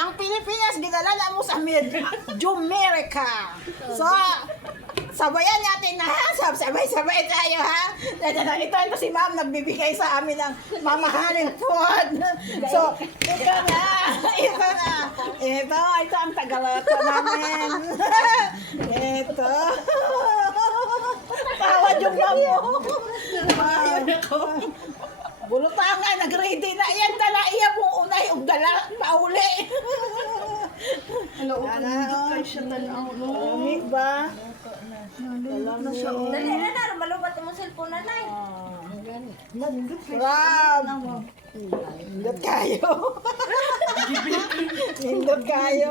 Ang Pilipinas, ginalala mo sa Jumerica. So, sabayan natin na ha. Sabay-sabay tayo ha. Ito si ma'am nagbibigay sa amin ng mamahaling food. So, ito na. Ito ang tagalato namin. Ito. Tawad yung ma'am mo. Ayun ako. Bulutangan, nag-ready na. Yan dala, iya mong unay, dala, pauli. Hello, kay siya tanaw. Lamig ba? Na siya. Dali na na, malubat mo cellphone na na. Wow! Nindot kayo. Nindot kayo.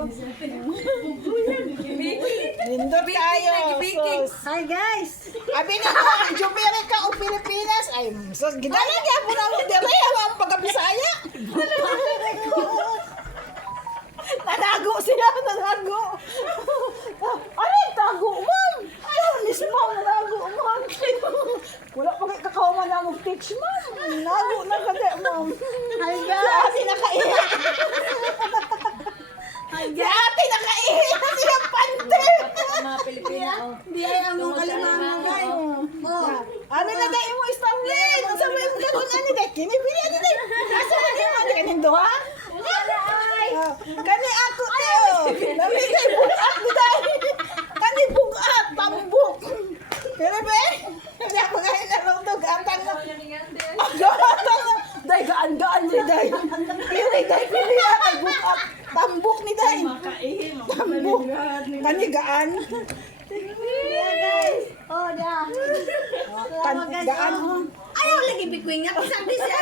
Nindot kayo. Sus. Hi guys! Abi na ko, ang Jumerica o Pilipinas. Ay, sus, gidalagya po namin dire. Ang pagkabisaya. Nanago sila, nanago. Ano yung tago, ma'am? Ayun, mismo, nanago, ma'am. Wala pa kayo kakauman na mag-teach, ma'am. Nanago na kaya, ma'am. Hi Si guys! ate nakaihi. Si ate nakaihi na siya pante. Mga Pilipino. Di ay ang mga kalimangan guys. Oh, Ano na dahil mo istamlin? Ang sabi mo gano'n, ano dahil? Kinibili, ano dahil? Nasa na din, ano kanin doha? Kani ako, Teo. Namigay bukat ni dahil. Kani bukat, pambuk. Pero be, hindi ako ngayon narundog. Antang na. Antang na. Dahil gaan-gaan ni dahil. Pili dahil, pili ako bukat. Pambuk ni dahil. Pambuk. Kani gaan. yeah guys. Oh, dah. Gaan. Ayaw lagi bikuing nga. Sabi siya.